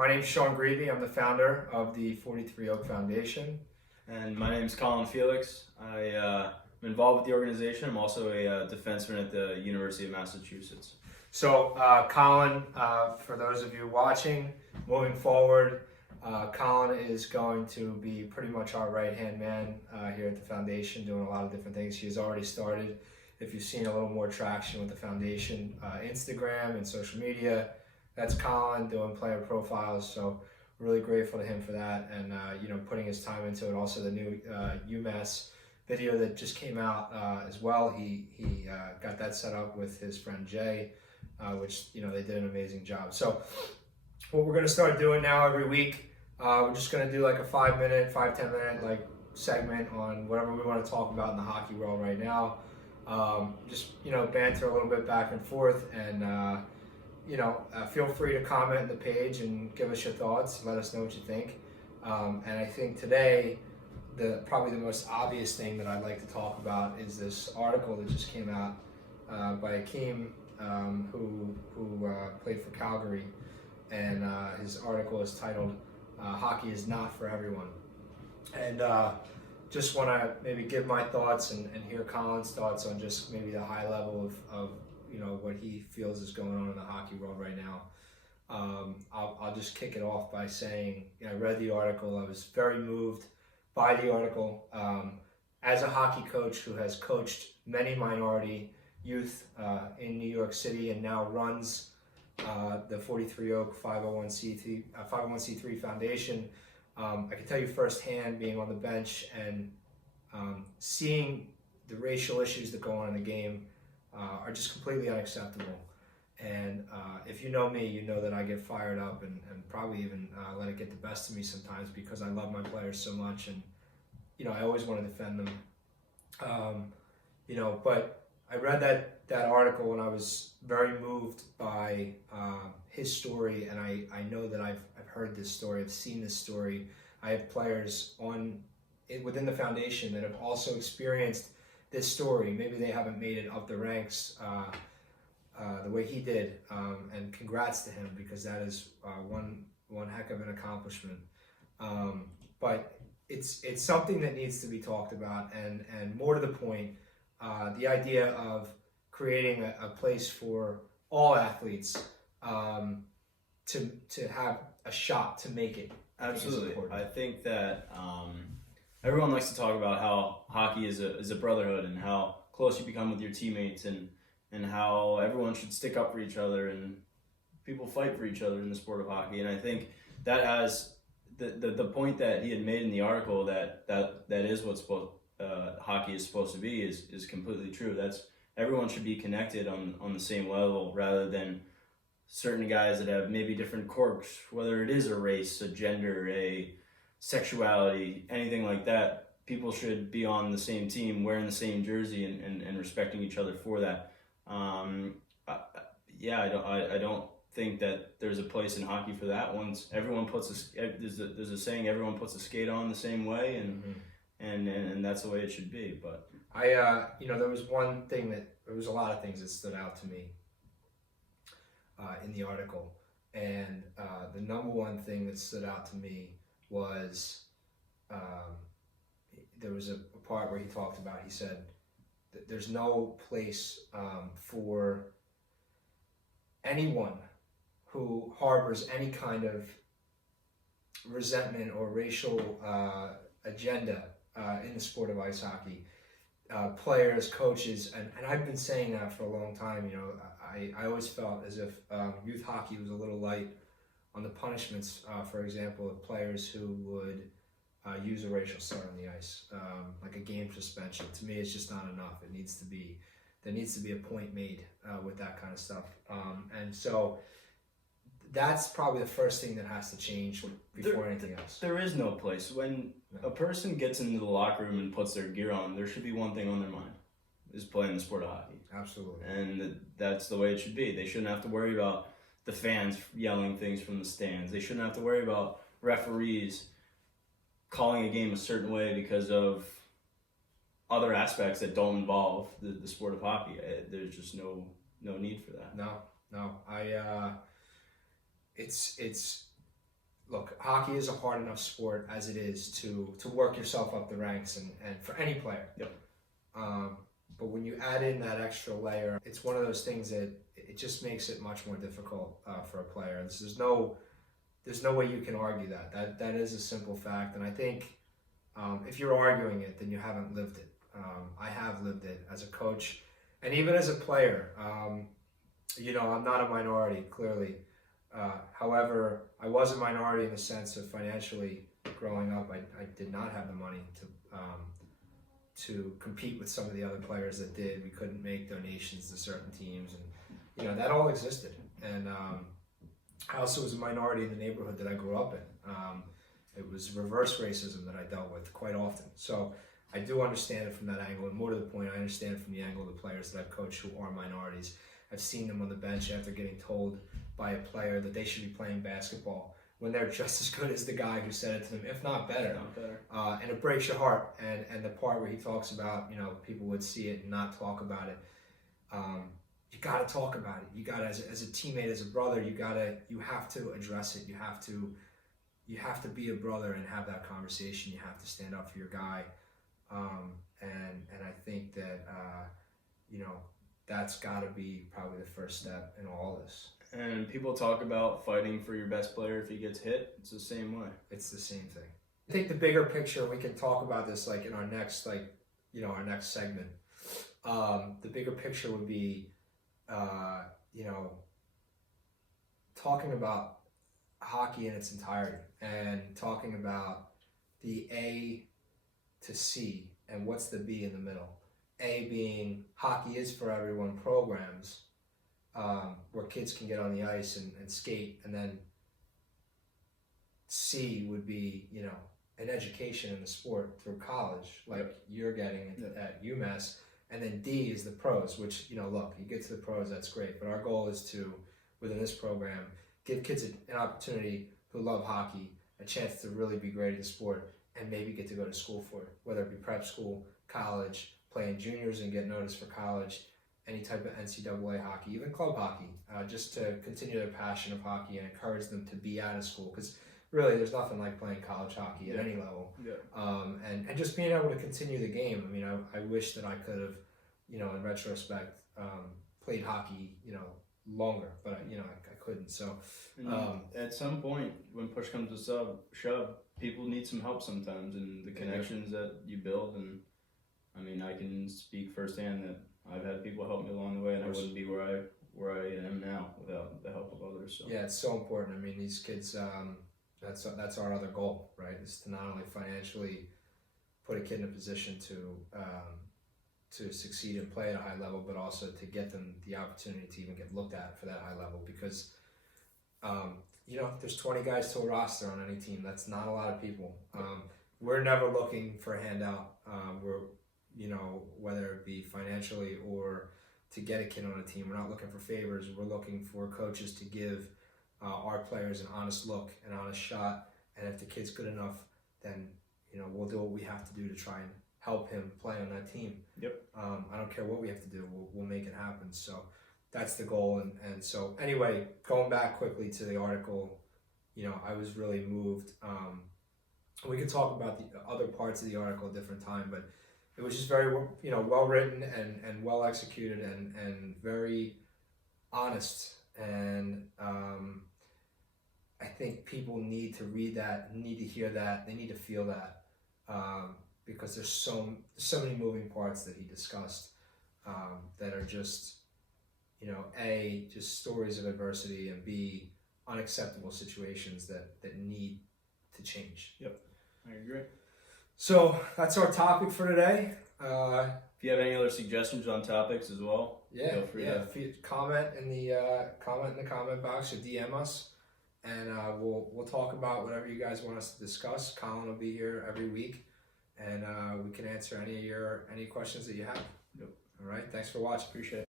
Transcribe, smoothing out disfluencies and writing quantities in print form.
My name's Sean Greavy. I'm the founder of the 43 Oak Foundation. And my name is Colin Felix. I'm involved with the organization. I'm also a defenseman at the University of Massachusetts. So, Colin, for those of you watching, moving forward, Colin is going to be pretty much our right-hand man here at the foundation, doing a lot of different things. He has already started, if you've seen a little more traction with the foundation, Instagram and social media. That's Colin doing player profiles, so really grateful to him for that, and putting his time into it. Also, the new UMass video that just came out as well. He got that set up with his friend Jay, which they did an amazing job. So, what we're gonna start doing now every week, we're just gonna do like a 5-10 minute like segment on whatever we want to talk about in the hockey world right now. Just banter a little bit back and forth, and feel free to comment on the page and give us your thoughts. Let us know what you think. And I think today, probably the most obvious thing that I'd like to talk about is this article that just came out by Akim, who played for Calgary, and his article is titled "Hockey is Not for Everyone." And just want to maybe give my thoughts and hear Colin's thoughts on just maybe the high level of what he feels is going on in the hockey world right now. I'll just kick it off by saying I read the article. I was very moved by the article. As a hockey coach who has coached many minority youth in New York City and now runs the 43 Oak 501c3 Foundation, I can tell you firsthand, being on the bench and seeing the racial issues that go on in the game are just completely unacceptable. And if you know me, you know that I get fired up and probably even let it get the best of me sometimes, because I love my players so much, and I always want to defend them. But I read that article and I was very moved by his story, and I know that I've heard this story, I've seen this story. I have players within the foundation that have also experienced this story. Maybe they haven't made it up the ranks the way he did, and congrats to him, because that is one heck of an accomplishment. But it's something that needs to be talked about, and more to the point, the idea of creating a place for all athletes to have a shot to make it. Absolutely. I think that everyone likes to talk about how hockey is a brotherhood, and how close you become with your teammates, and how everyone should stick up for each other, and people fight for each other in the sport of hockey. And I think that has the point that he had made in the article, that is what hockey is supposed to be, is completely true. That's everyone should be connected on the same level, rather than certain guys that have maybe different quirks, whether it is a race, a gender, a sexuality, anything like that. People should be on the same team, wearing the same jersey, and respecting each other for that. I don't think that there's a place in hockey for that. Once everyone there's a saying, everyone puts a skate on the same way, and that's the way it should be. But there was there was a lot of things that stood out to me in the article, and the number one thing that stood out to me was there was a part where he talked about, he said that there's no place for anyone who harbors any kind of resentment or racial agenda in the sport of ice hockey. Players, coaches, and I've been saying that for a long time. I always felt as if youth hockey was a little light on the punishments, for example, of players who would use a racial slur on the ice, like a game suspension. To me, it's just not enough. There needs to be a point made with that kind of stuff. And so that's probably the first thing that has to change before anything else. There is no place. When a person gets into the locker room and puts their gear on, there should be one thing on their mind, is playing the sport of hockey. Absolutely. And that's the way it should be. They shouldn't have to worry about the fans yelling things from the stands. They shouldn't have to worry about referees calling a game a certain way because of other aspects that don't involve the sport of hockey. There's just no need for that. No. It's look, hockey is a hard enough sport as it is to work yourself up the ranks, and for any player. Yep. But when you add in that extra layer, it's one of those things that it just makes it much more difficult for a player. There's no way you can argue that. That is a simple fact, and I think if you're arguing it, then you haven't lived it. I have lived it as a coach, and even as a player. You know, I'm not a minority, clearly. However, I was a minority in the sense of financially growing up. I did not have the money to compete with some of the other players that did. We couldn't make donations to certain teams, and you know that all existed. And I also was a minority in the neighborhood that I grew up in. It was reverse racism that I dealt with quite often. So I do understand it from that angle, and more to the point, I understand it from the angle of the players that I've coached who are minorities. I've seen them on the bench after getting told by a player that they should be playing basketball when they're just as good as the guy who said it to them, if not better. And it breaks your heart. And the part where he talks about, you know, people would see it and not talk about it. You got to talk about it. You got to, as a teammate, as a brother, you have to address it. You have to be a brother and have that conversation. You have to stand up for your guy. And I think that, you know, that's got to be probably the first step in all this. And people talk about fighting for your best player if he gets hit. It's the same way. It's the same thing. I think the bigger picture, we can talk about this like in our next, like, you know, our next segment. The bigger picture would be, you know, talking about hockey in its entirety and talking about the A to C and what's the B in the middle. A being hockey is for everyone programs where kids can get on the ice and skate, and then C would be, you know, an education in the sport through college like you're getting at UMass, and then D is the pros, which, you know, look, you get to the pros, that's great, but our goal is to, within this program, give kids an opportunity who love hockey a chance to really be great at the sport and maybe get to go to school for it, whether it be prep school, college, playing juniors and get noticed for college, any type of NCAA hockey, even club hockey, just to continue their passion of hockey and encourage them to be out of school. Because really, there's nothing like playing college hockey at any level. And just being able to continue the game. I mean, I wish that I could have, you know, in retrospect, played hockey, you know, longer, but you know, I couldn't. So at some point, when push comes to shove, people need some help sometimes, and the connections that you build. And I mean, I can speak firsthand that I've had people help me along the way, and I wouldn't be where I am now without the help of others. So yeah, it's so important. I mean, these kids, that's our other goal, right? Is to not only financially put a kid in a position to succeed and play at a high level, but also to get them the opportunity to even get looked at for that high level. Because you know, there's 20 guys to a roster on any team. That's not a lot of people. We're never looking for a handout. We're, you know, whether it be financially or to get a kid on a team, we're not looking for favors. We're looking for coaches to give our players an honest look, an honest shot. And if the kid's good enough, then, you know, we'll do what we have to do to try and help him play on that team. I don't care what we have to do. We'll make it happen. So that's the goal. And so anyway, going back quickly to the article, you know, I was really moved. We could talk about the other parts of the article at a different time, but it was just very, you know, well written and well executed and very honest. And I think people need to read that, need to hear that, they need to feel that, because there's so many moving parts that he discussed that are just, you know, A, just stories of adversity, and B, unacceptable situations that need to change. I agree. So that's our topic for today. If you have any other suggestions on topics as well, feel free to comment in the comment box or DM us, and we'll talk about whatever you guys want us to discuss. Colin will be here every week, and we can answer any questions that you have. All right. Thanks for watching. Appreciate it.